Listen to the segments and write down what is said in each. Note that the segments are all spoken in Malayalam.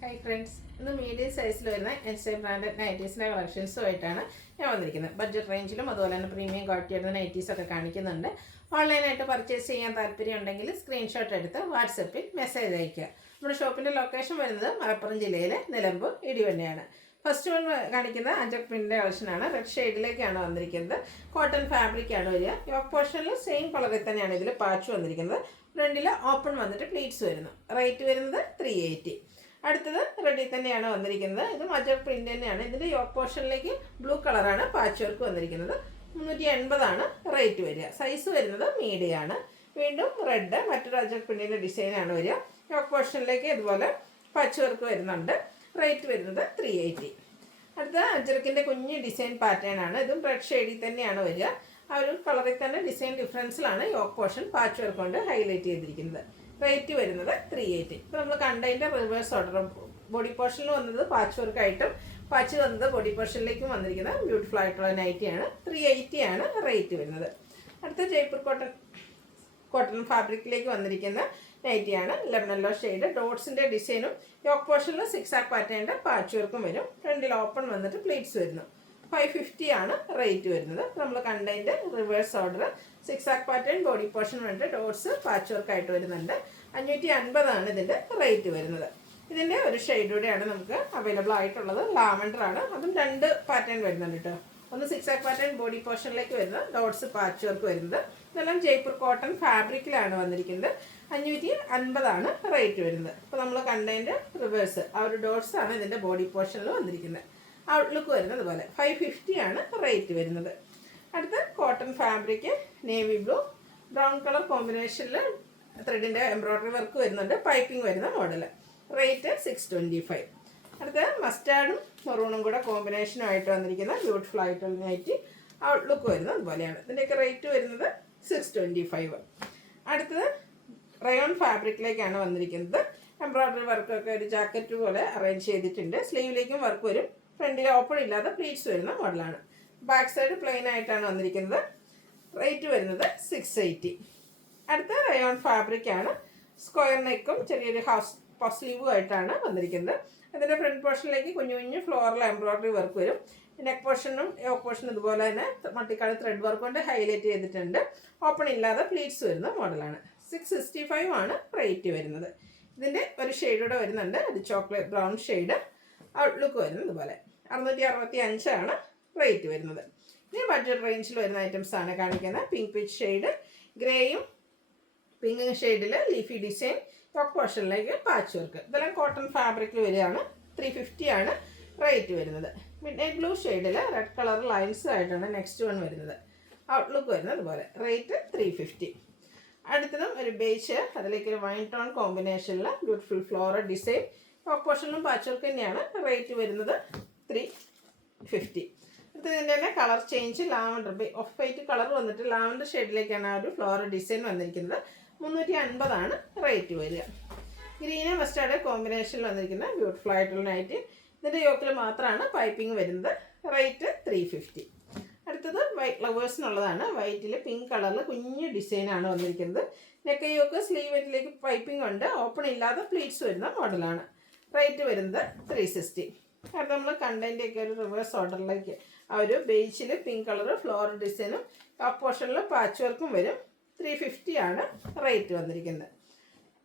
ഹായ് ഫ്രണ്ട്സ്, ഇന്ന് മീഡിയം സൈസിൽ വരുന്ന എൻസൈ ബ്രാൻഡഡ് നൈറ്റീസിൻ്റെ കളക്ഷൻസുമായിട്ടാണ് ഞാൻ വന്നിരിക്കുന്നത്. ബഡ്ജറ്റ് റേഞ്ചിലും അതുപോലെ തന്നെ പ്രീമിയം ക്വാളിറ്റി ആയിരുന്ന നൈറ്റീസൊക്കെ കാണിക്കുന്നുണ്ട്. ഓൺലൈനായിട്ട് പർച്ചേസ് ചെയ്യാൻ താല്പര്യം ഉണ്ടെങ്കിൽ സ്ക്രീൻഷോട്ട് എടുത്ത് വാട്സപ്പിൽ മെസ്സേജ് അയയ്ക്കുക. നമ്മുടെ ഷോപ്പിൻ്റെ ലൊക്കേഷൻ വരുന്നത് മലപ്പുറം ജില്ലയിലെ നിലമ്പൂർ ഇടിവണ്ണയാണ്. ഫസ്റ്റ് വൺ കാണിക്കുന്ന അജക് പ്രിൻ്റിൻ്റെ കളക്ഷനാണ്. റെഡ് ഷെയ്ഡിലേക്കാണ് വന്നിരിക്കുന്നത്. കോട്ടൺ ഫാബ്രിക്കാണ് വരിക. യോക്ക് പോർഷനിൽ സെയിം കളറിൽ തന്നെയാണ് ഇതിൽ പാച്ച് വന്നിരിക്കുന്നത്. ഫ്രണ്ടിൽ ഓപ്പൺ വന്നിട്ട് പ്ലീറ്റ്സ് വരുന്നു. റേറ്റ് വരുന്നത് 380. അടുത്തത് റെഡിൽ തന്നെയാണ് വന്നിരിക്കുന്നത്. ഇത് അജക് പ്രിൻ്റ് തന്നെയാണ്. ഇതിൻ്റെ യോക്ക് പോർഷനിലേക്ക് ബ്ലൂ കളറാണ് പാച്ച് വർക്ക് വന്നിരിക്കുന്നത്. 380 റേറ്റ് വരിക. സൈസ് വരുന്നത് മീഡിയമാണ്. വീണ്ടും റെഡ് മറ്റൊരു അജക് പ്രിൻ്റിൻ്റെ ഡിസൈനാണ് വരിക. യോക്ക് പോർഷനിലേക്ക് ഇതുപോലെ പാച്ച് വർക്ക് വരുന്നുണ്ട്. റേറ്റ് വരുന്നത് 380. അടുത്ത അജറക്കിൻ്റെ കുഞ്ഞ് ഡിസൈൻ പാറ്റേൺ ആണ്. ഇതും റെഡ് ഷെയ്ഡിൽ തന്നെയാണ് വരിക. ആ ഒരു കളറിൽ തന്നെ ഡിസൈൻ ഡിഫറൻസിലാണ് യോക്ക് പോർഷൻ പാച്ച് വർക്ക് കൊണ്ട് ഹൈലൈറ്റ് ചെയ്തിരിക്കുന്നത്. റേറ്റ് വരുന്നത് 380. ഇപ്പോൾ നമ്മൾ കണ്ടതിൻ്റെ റിവേഴ്സ് ഓർഡർ. ബോഡി പോർഷനിൽ വന്നത് പാച്ച് വർക്കായിട്ടും പാച്ച് വന്നത് ബോഡി പോർഷനിലേക്കും വന്നിരിക്കുന്ന ബ്യൂട്ടിഫുൾ ആയിട്ടുള്ള നൈറ്റിയാണ്. 380 റേറ്റ് വരുന്നത്. അടുത്ത ജയ്പൂർ കോട്ടൺ ഫാബ്രിക്കിലേക്ക് വന്നിരിക്കുന്ന നൈറ്റിയാണ്. ലെമണല്ലോ ഷെയ്ഡ്. ഡോട്ട്സിൻ്റെ ഡിസൈനും യോക്ക് പോർഷനിൽ 6 പാറ്റേണിൻ്റെ പാച്ച് വർക്കും വരും. ഫ്രണ്ടിൽ ഓപ്പൺ വന്നിട്ട് പ്ലീറ്റ്സ് വരുന്നു. 550 റേറ്റ് വരുന്നത്. നമ്മൾ കണ്ടതിൻ്റെ reverse order. 6 pattern body portion വേണ്ടിയിട്ട് ഡോട്ട്സ് പാച്ച് വർക്കായിട്ട് വരുന്നുണ്ട്. 550 ഇതിൻ്റെ റേറ്റ് വരുന്നത്. ഇതിൻ്റെ ഒരു ഷെയ്ഡൂടെയാണ് നമുക്ക് അവൈലബിൾ ആയിട്ടുള്ളത്. ലാവൻഡർ ആണ്. അതും 2 പാറ്റേൺ വരുന്നുണ്ട് കേട്ടോ. ഒന്ന് 6 പാറ്റേൺ ബോഡി പോർഷനിലേക്ക് വരുന്നത്, ഡോട്ട്സ് പാച്ച് വർക്ക് വരുന്നത്. ഇതെല്ലാം ജയ്പൂർ കോട്ടൺ ഫാബ്രിക്കിലാണ് വന്നിരിക്കുന്നത്. 550 റേറ്റ് വരുന്നത്. ഇപ്പോൾ നമ്മൾ കണ്ടതിൻ്റെ റിവേഴ്സ് ആ ഒരു ഡോട്ട്സ് ആണ് ഇതിൻ്റെ ബോഡി പോർഷനിൽ വന്നിരിക്കുന്നത്. ഔട്ട്ലുക്ക് വരുന്നത് പോലെ 550 റേറ്റ് വരുന്നത്. അടുത്ത cotton fabric navy blue brown colour കോമ്പിനേഷനിൽ ത്രെഡിൻ്റെ എംബ്രോയ്ഡറി വർക്ക് വരുന്നുണ്ട്. പൈപ്പിംഗ് വരുന്ന മോഡൽ. റേറ്റ് 625. അടുത്ത മസ്റ്റാർഡും മെറൂണും കൂടെ കോമ്പിനേഷനുമായിട്ട് വന്നിരിക്കുന്ന ബ്യൂട്ടിഫുൾ ആയിട്ടുള്ള നൈറ്റി. ഔട്ട്ലുക്ക് വരുന്നത് അതുപോലെയാണ്. ഇതിൻ്റെയൊക്കെ റേറ്റ് വരുന്നത് 625. അടുത്തത് റയോൺ ഫാബ്രിക്കിലേക്കാണ് വന്നിരിക്കുന്നത്. എംബ്രോയ്ഡറി വർക്കൊക്കെ ഒരു ജാക്കറ്റ് പോലെ അറേഞ്ച് ചെയ്തിട്ടുണ്ട്. സ്ലീവിലേക്കും വർക്ക് വരും. ഫ്രണ്ടിൽ ഓപ്പൺ ഇല്ലാതെ പ്ലീറ്റ്സ് വരുന്ന മോഡലാണ്. ബാക്ക് സൈഡ് പ്ലെയിൻ ആയിട്ടാണ് വന്നിരിക്കുന്നത്. റേറ്റ് വരുന്നത് 680. അടുത്ത റയോൺ ഫാബ്രിക്കാണ്. സ്ക്വയർ നെക്കും ചെറിയൊരു പഫ് സ്ലീവും ആയിട്ടാണ് വന്നിരിക്കുന്നത്. അതിൻ്റെ ഫ്രണ്ട് പോർഷനിലേക്ക് കുഞ്ഞു കുഞ്ഞു ഫ്ലോറൽ എംബ്രോയ്ഡറി വർക്ക് വരും. നെക്ക് പോർഷനും യോക്ക് പോർഷനും ഇതുപോലെ തന്നെ മൾട്ടിക്കളർ ത്രെഡ് വർക്ക് കൊണ്ട് ഹൈലൈറ്റ് ചെയ്തിട്ടുണ്ട്. ഓപ്പൺ ഇല്ലാതെ പ്ലീറ്റ്സ് വരുന്ന മോഡലാണ്. 665 റേറ്റ് വരുന്നത്. ഇതിൻ്റെ ഒരു ഷെയ്ഡൂടെ വരുന്നുണ്ട്. അത് ചോക്ലേറ്റ് ബ്രൗൺ ഷെയ്ഡ്. ഔട്ട്ലുക്ക് വരുന്നത് ഇതുപോലെ. 665 റേറ്റ് വരുന്നത്. ഇനി ബഡ്ജറ്റ് റേഞ്ചിൽ വരുന്ന ഐറ്റംസ് ആണ് കാണിക്കുന്നത്. പിങ്ക് പീച്ച് ഷെയ്ഡ്, ഗ്രേയും പിങ്ക് ഷെയ്ഡിൽ ലീഫി ഡിസൈൻ, യോക്ക് പോർഷനിലേക്ക് പാച്ച് വർക്ക്. ഇതെല്ലാം കോട്ടൺ ഫാബ്രിക്കിൽ വരികയാണ്. 350 റേറ്റ് വരുന്നത്. മിഡ് നൈറ്റ് ബ്ലൂ ഷെയ്ഡിൽ റെഡ് കളർ ലൈൻസ് ആയിട്ടാണ് നെക്സ്റ്റ് വൺ വരുന്നത്. ഔട്ട്ലുക്ക് വരുന്നത് അതുപോലെ. റേറ്റ് 350. അടുത്തതും ഒരു ബേജ്, അതിലേക്ക് ഒരു വൈൻ ടോൺ കോമ്പിനേഷനിൽ ബ്യൂട്ടിഫുൾ ഫ്ലോറൽ ഡിസൈൻ. യോക്ക് പോർഷനിലും പാച്ച് വർക്ക് തന്നെയാണ്. റേറ്റ് വരുന്നത് 350. ഇതിൻ്റെ തന്നെ colour change lavender off white colour വന്നിട്ട് ലാവൻഡർ ഷെയ്ഡിലേക്കാണ് ആ ഒരു ഫ്ലോറൽ ഡിസൈൻ വന്നിരിക്കുന്നത്. 350 റേറ്റ് വരിക. ഗ്രീന് മസ്റ്റാർഡ് കോമ്പിനേഷനിൽ വന്നിരിക്കുന്ന ബ്യൂട്ടിഫുൾ ആയിട്ടുള്ള നൈറ്റ്. ഇതിൻ്റെ യോക്കിൽ മാത്രമാണ് പൈപ്പിംഗ് വരുന്നത്. റേറ്റ് 350. അടുത്തത് വൈറ്റ് ഫ്ലവേഴ്സിനുള്ളതാണ്. വൈറ്റിൽ പിങ്ക് കളറിൽ കുഞ്ഞ് ഡിസൈനാണ് വന്നിരിക്കുന്നത്. നെക്ക് യോക്ക് സ്ലീവറ്റിലേക്ക് പൈപ്പിംഗ് ഉണ്ട്. ഓപ്പൺ ഇല്ലാതെ പ്ലീറ്റ്സ് വരുന്ന മോഡലാണ്. റേറ്റ് വരുന്നത് 360. അത് നമ്മൾ കണ്ടതിൻ്റെയൊക്കെ ഒരു റിവേഴ്സ് ഓർഡറിലേക്ക് ആ ഒരു ബേസിൽ പിങ്ക് കളർ ഫ്ലോറൽ ഡിസൈനും ടോപ്പ് പോർഷനിൽ പാച്ച് വർക്കും വരും. 350 റേറ്റ് വന്നിരിക്കുന്നത്.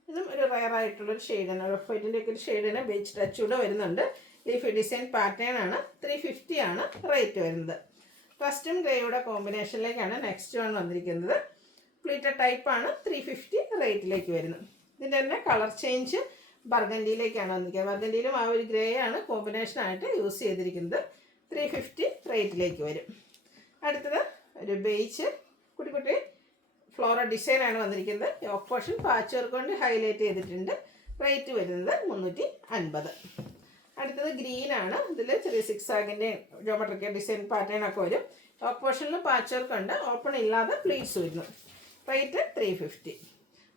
ഇതും ഒരു റയർ ആയിട്ടുള്ളൊരു ഷെയ്ഡാണ്. ഓഫ് വൈറ്റിൻ്റെയൊക്കെ ഒരു ഷെയ്ഡിന് ബേച്ച് ടച്ചൂടെ വരുന്നുണ്ട്. ലീഫി ഡിസൈൻ പാറ്റേൺ ആണ്. 350 റേറ്റ് വരുന്നത്. റസ്റ്റും ഗ്രേയുടെ കോമ്പിനേഷനിലേക്കാണ് നെക്സ്റ്റ് വൺ വന്നിരിക്കുന്നത്. പ്ലീറ്റഡ് ടൈപ്പാണ്. 350 റേറ്റിലേക്ക് വരുന്നത്. ഇതിൻ്റെ തന്നെ കളർ ചേഞ്ച് ബർഗൻഡിയിലേക്കാണ് വന്നിരിക്കുന്നത്. ബർഗൻഡിയിലും ആ ഒരു ഗ്രേ ആണ് കോമ്പിനേഷനായിട്ട് യൂസ് ചെയ്തിരിക്കുന്നത്. 350 റേറ്റിലേക്ക് വരും. അടുത്തത് ഒരു ബേജ് കുട്ടി കുട്ടി ഫ്ലോറൽ ഡിസൈനാണ് വന്നിരിക്കുന്നത്. യോക്ക് പോർഷൻ പാച്ച് വർക്ക് കൊണ്ട് ഹൈലൈറ്റ് ചെയ്തിട്ടുണ്ട്. റേറ്റ് വരുന്നത് 350. അടുത്തത് ഗ്രീനാണ്. ഇതിൽ ചെറിയ 6 ആഗിൻ്റെ ജോമെട്രിക്കൽ ഡിസൈൻ പാറ്റേൺ ഒക്കെ വരും. യോക്ക് പോർഷനിൽ പാച്ച് വർക്ക് ഉണ്ട്. ഓപ്പൺ ഇല്ലാതെ പ്ലീറ്റ്സ് വരുന്നു. റേറ്റ് 350.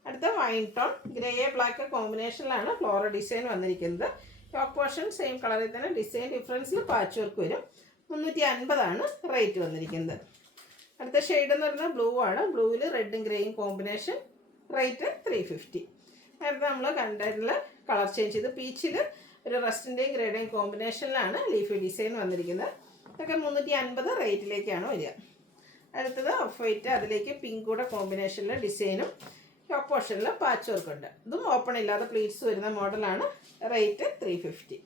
അടുത്ത വൈൻ ടോൺ ഗ്രേ ബ്ലാക്ക് കോമ്പിനേഷനിലാണ് ഫ്ലോറൽ ഡിസൈൻ വന്നിരിക്കുന്നത്. യോക്ക് പോർഷൻ സെയിം കളറിൽ തന്നെ ഡിസൈൻ ഡിഫറൻസിൽ പാച്ച് വർക്ക് വരും. 350 റേറ്റ് വന്നിരിക്കുന്നത്. അടുത്ത ഷെയ്ഡ് എന്ന് പറയുന്നത് ബ്ലൂ ആണ്. ബ്ലൂവിൽ റെഡും ഗ്രേയും കോമ്പിനേഷൻ. റേറ്റ് 350. നേരത്തെ നമ്മൾ കണ്ടതിൽ കളർ ചേഞ്ച് ചെയ്ത് പീച്ചിൽ ഒരു റസ്റ്റിൻ്റെയും ഗ്രേഡേയും കോമ്പിനേഷനിലാണ് ലീഫി ഡിസൈൻ വന്നിരിക്കുന്നത്. ഇതൊക്കെ 350 റേറ്റിലേക്കാണ് വരിക. അടുത്തത് ഓഫ് വൈറ്റ്, അതിലേക്ക് പിങ്ക് കൂടെ കോമ്പിനേഷനിലെ ഡിസൈനും യോക്ക് പോർഷനിൽ പാച്ച് വർക്ക് ഉണ്ട്. ഇതും ഓപ്പൺ ഇല്ലാതെ പ്ലീറ്റ്സ് വരുന്ന മോഡലാണ്. റേറ്റ് 350.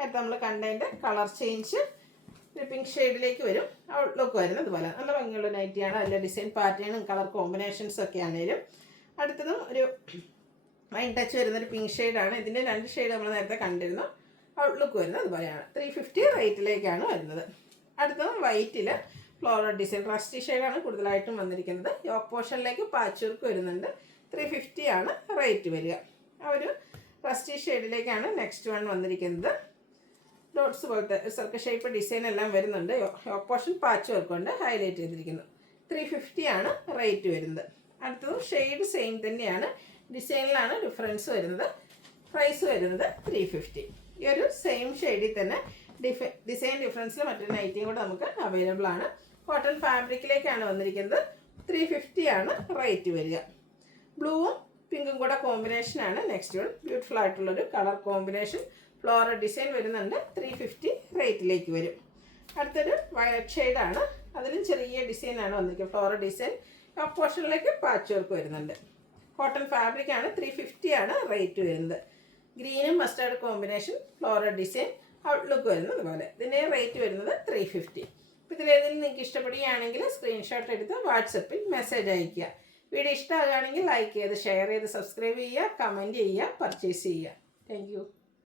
അടുത്ത് നമ്മൾ കണ്ടതിൻ്റെ കളർ ചേഞ്ച് ഒരു പിങ്ക് ഷെയ്ഡിലേക്ക് വരും. ഔട്ട്ലുക്ക് വരുന്നത് ഇതുപോലെ നല്ല ഭംഗിയുള്ള നൈറ്റിയാണ്. അതിലെ ഡിസൈൻ പാറ്റേണും കളർ കോമ്പിനേഷൻസും ഒക്കെ ആണെങ്കിലും. അടുത്തതും ഒരു വൈൻ ടച്ച് വരുന്നൊരു പിങ്ക് ഷെയ്ഡാണ്. ഇതിൻ്റെ 2 ഷെയ്ഡ് നമ്മൾ നേരത്തെ കണ്ടിരുന്നു. ഔട്ട്ലുക്ക് വരുന്നത് ഇതുപോലെയാണ്. 350 റേറ്റിലേക്കാണ് വരുന്നത്. അടുത്തതും വൈറ്റിൽ ഫ്ലോറൽ ഡിസൈൻ റസ്റ്റി ഷെയ്ഡാണ് കൂടുതലായിട്ടും വന്നിരിക്കുന്നത്. യോക്ക് പോർഷനിലേക്ക് പാച്ച് വർക്ക് വരുന്നുണ്ട്. 350 ആണ് റേറ്റ് വരിക. ആ ഒരു റസ്റ്റി ഷെയ്ഡിലേക്കാണ് നെക്സ്റ്റ് വൺ വന്നിരിക്കുന്നത്. ഡോട്ട്സ് പോലത്തെ സർക്കിൾ ഷേപ്പ് ഡിസൈൻ എല്ലാം വരുന്നുണ്ട്. യോക്ക് പോർഷൻ പാച്ച് വർക്ക് കൊണ്ട് ഹൈലൈറ്റ് ചെയ്തിരിക്കുന്നു. 350 ആണ് റേറ്റ് വരുന്നത്. അടുത്തത് ഷെയ്ഡ് സെയിം തന്നെയാണ്, ഡിസൈനിലാണ് ഡിഫറൻസ് വരുന്നത്. പ്രൈസ് വരുന്നത് 350. ഈ ഒരു സെയിം ഷെയ്ഡിൽ തന്നെ ഡിസൈൻ ഡിഫറൻസിൽ മറ്റൊരു നൈറ്റിയും കൂടെ നമുക്ക് അവൈലബിൾ ആണ്. കോട്ടൺ ഫാബ്രിക്കിലേക്കാണ് വന്നിരിക്കുന്നത്. 350 ആണ് റേറ്റ് വരിക. ബ്ലൂവും പിങ്കും കൂടെ കോമ്പിനേഷനാണ് നെക്സ്റ്റ് വൺ. ബ്യൂട്ടിഫുൾ ആയിട്ടുള്ളൊരു കളർ കോമ്പിനേഷൻ. ഫ്ലോറൽ ഡിസൈൻ വരുന്നുണ്ട്. 350 റേറ്റിലേക്ക് വരും. അടുത്തൊരു വയലറ്റ് ഷെയ്ഡാണ്. അതിലും ചെറിയ ഡിസൈനാണ് വന്നിരിക്കുന്നത്. ഫ്ലോറൽ ഡിസൈൻ യോക്ക് പോർഷനിലേക്ക് പാച്ച് വർക്ക് വരുന്നുണ്ട്. കോട്ടൺ ഫാബ്രിക്കാണ്. 350 ആണ് റേറ്റ് വരുന്നത്. ഗ്രീനും mustard combination floral design outlook വരുന്നത് അതുപോലെ. ഇതിൻ്റെ റേറ്റ് വരുന്നത് 350. അപ്പോൾ ഇതിലേതെങ്കിലും നിങ്ങൾക്ക് ഇഷ്ടപ്പെടുകയാണെങ്കിൽ സ്ക്രീൻഷോട്ട് എടുത്ത് വാട്സപ്പിൽ മെസ്സേജ് അയയ്ക്കുക. വീഡിയോ ഇഷ്ടമാകുകയാണെങ്കിൽ ലൈക്ക് ചെയ്ത് ഷെയർ ചെയ്ത് സബ്സ്ക്രൈബ് ചെയ്യുക, കമൻറ്റ് ചെയ്യുക, പർച്ചേസ് ചെയ്യുക. Thank you.